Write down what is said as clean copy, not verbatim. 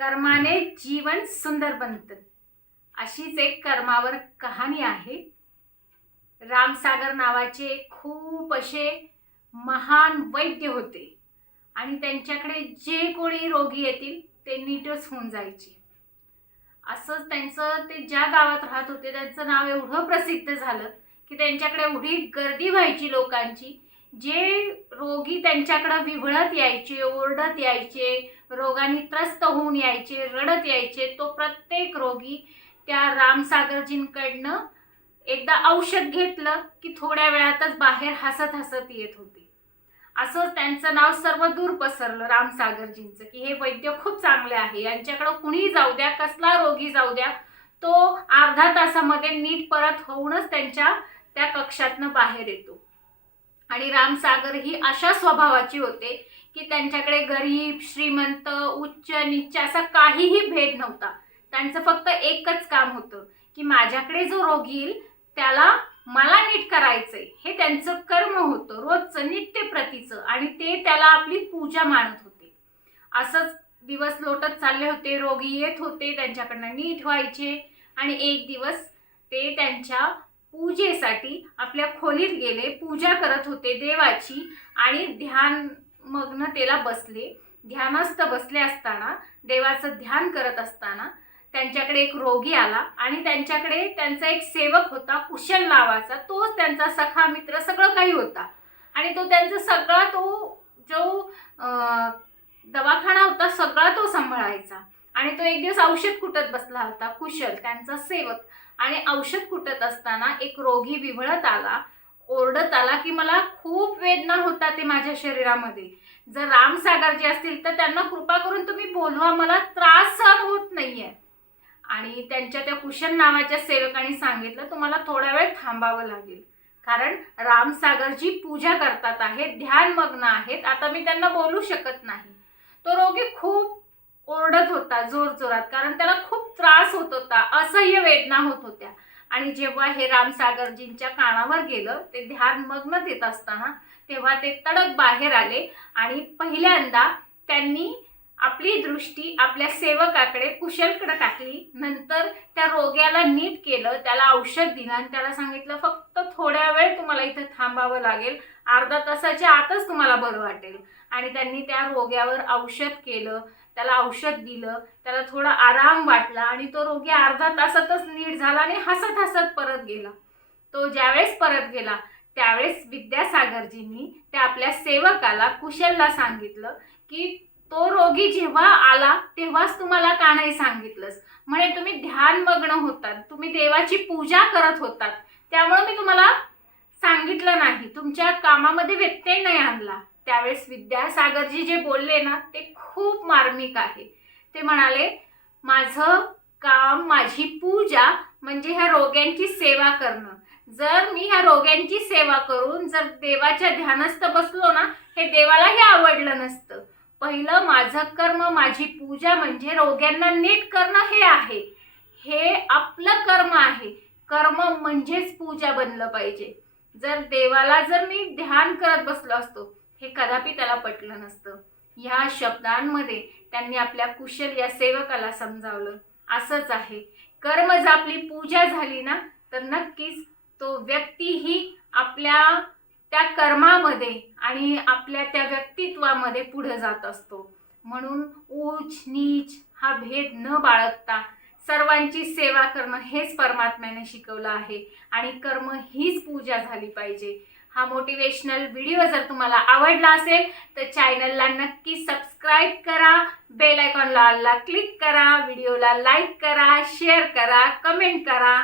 कर्माने जीवन सुंदर बनतं, अशीच एक कर्मावर कहाणी आहे। रामसागर नावाचे खूप असे महान वैद्य होते आणि त्यांच्याकडे जे कोणी रोगी येतील ते नीटच होऊन जायचे। असंच त्यांचं ते ज्या गावात राहत होते त्यांचं नाव एवढं प्रसिद्ध झालं की त्यांच्याकडे एवढी गर्दी व्हायची लोकांची। जे रोगी त्यांच्याकडे विव्हळत यायचे, ओरडत यायचे, रोगाने त्रस्त होऊन यायचे, रडत यायचे, तो प्रत्येक रोगी त्या रामसागरजींकडनं एकदा औषध घेतलं की थोड्या वेळातच बाहेर हसत हसत येत होते। असंच त्यांचं नाव सर्वदूर पसरलं रामसागरजींचं की हे वैद्य खूप चांगले आहे, यांच्याकडे कुणी जाऊ द्या, कसला रोगी जाऊ द्या, तो अर्धा तासामध्ये नीट परत होऊनच त्यांच्या त्या कक्षातनं बाहेर येतो। आणि रामसागर ही अशा स्वभावाची होते की त्यांच्याकडे गरीब श्रीमंत उच्च नीच असा काहीही भेद नव्हता। त्यांचं फक्त एकच काम होतं की माझ्याकडे जो रोगी येईल त्याला मला नीट करायचंय, हे त्यांचं कर्म होतं, रोजचं नित्य प्रतीचं, आणि ते त्याला आपली पूजा मानत होते। असंच दिवस लोटत चालले होते, रोगी येत होते, त्यांच्याकडनं नीट व्हायचे आणि एक दिवस ते त्यांच्या पूजेसाठी आपल्या खोलीत गेले, पूजा करत होते देवाची आणि ध्यान मग्न तेला बसले। ध्यानस्थ बसले असताना, देवाचं ध्यान करत असताना त्यांच्याकडे एक रोगी आला आणि त्यांच्याकडे त्यांचा एक सेवक होता कुशल नावाचा, तोच त्यांचा सखा मित्र सगळं काही होता आणि तो त्यांचा सगळा जो दवाखाना होता सगळा तो सांभाळायचा। आणि तो एक दिवस औषध कुटत बसला होता, कुशल त्यांचा सेवक, आणि औषध कुटत असताना एक रोगी विव्हळत आला, ओरडत आला की मला खूप वेदना होतात ते माझ्या शरीरामध्ये, जर रामसागरजी असतील तर त्यांना कृपा करून तुम्ही बोलवा, मला त्रास सहन होत नाहीये। आणि त्यांच्या त्या कुशल नावाच्या सेवकाने सांगितलं तुम्हाला थोडा वेळ थांबावं लागेल, कारण रामसागरजी पूजा करतात आहेत, ध्यानमग्न आहेत, आता मी त्यांना बोलू शकत नाही। तो रोगी खूप ओरडत होता जोर जोरात, कारण त्याला खूप त्रास होत होता, असह्य वेदना होत होत्या। आणि जेव्हा हे रामसागरजींच्या कानावर गेलं, ते ध्यानमग्न येत असताना, तेव्हा ते तडक बाहेर आले आणि पहिल्यांदा त्यांनी आपली दृष्टी आपल्या सेवकाकडे कुशलकडे टाकली। नंतर त्या रोग्याला नीट केलं, त्याला औषध दिलं आणि त्याला सांगितलं फक्त थोड्या वेळ तुम्हाला इथे थांबावं लागेल, अर्धा तासाच्या आतच तुम्हाला बरं वाटेल। आणि त्यांनी त्या रोग्यावर औषध केलं, त्याला औषध दिलं, त्याला थोडा आराम वाटला आणि तो रोगी अर्धा तासातच नीट झाला आणि हसत हसत परत गेला। तो ज्यावेळेस परत गेला त्यावेळेस विद्यासागरजींनी त्या आपल्या सेवकाला कुशलला सांगितलं की तो रोगी जेव्हा आला तेव्हाच तुम्हाला का नाही सांगितलंस, म्हणे तुम्ही ध्यानमग्न होतात, तुम्ही देवाची पूजा करत होतात, त्यामुळे मी तुम्हाला सांगितलं नाही, तुमच्या कामामध्ये व्यत्यय नाही आणला। त्यावेळेस विद्यासागरजी जे बोलले ना ते खूप मार्मिक आहे। ते म्हणाले माझं काम, माझी पूजा म्हणजे ह्या रोग्यांची सेवा करणं, जर मी ह्या रोग्यांची सेवा करून जर देवाच्या ध्यानस्थ बसलो ना, हे देवालाही आवडलं नसतं। पहिलं माझं कर्म, माझी पूजा म्हणजे रोग्यांना नीट करणं हे आहे, हे आपलं कर्म आहे। कर्म म्हणजेच पूजा बनलं पाहिजे। जर देवाला जर मी ध्यान करत बसलो असतो, हे कदापि त्याला पटलं नसतं। ह्या शब्दांमध्ये त्यांनी आपल्या कुशल या सेवकाला समजावलं असंच आहे, कर्म जर आपली पूजा झाली ना तर नक्कीच तो व्यक्तीही आपल्या त्या कर्मामध्ये आणि आपल्या त्या व्यक्तित्वामध्ये पुढे जात असतो। म्हणून उच्च नीच हा भेद न बाळगता सर्वांची सेवा करणं हेच परमात्म्याने शिकवलं आहे आणि कर्म हीच पूजा झाली पाहिजे। हा मोटिवेशनल व्हिडिओ जर तुम्हाला आवडला असेल तर चॅनलला नक्की सबस्क्राईब करा, बेल आयकॉनला क्लिक करा, व्हिडिओला लाईक करा, शेअर करा, कमेंट करा।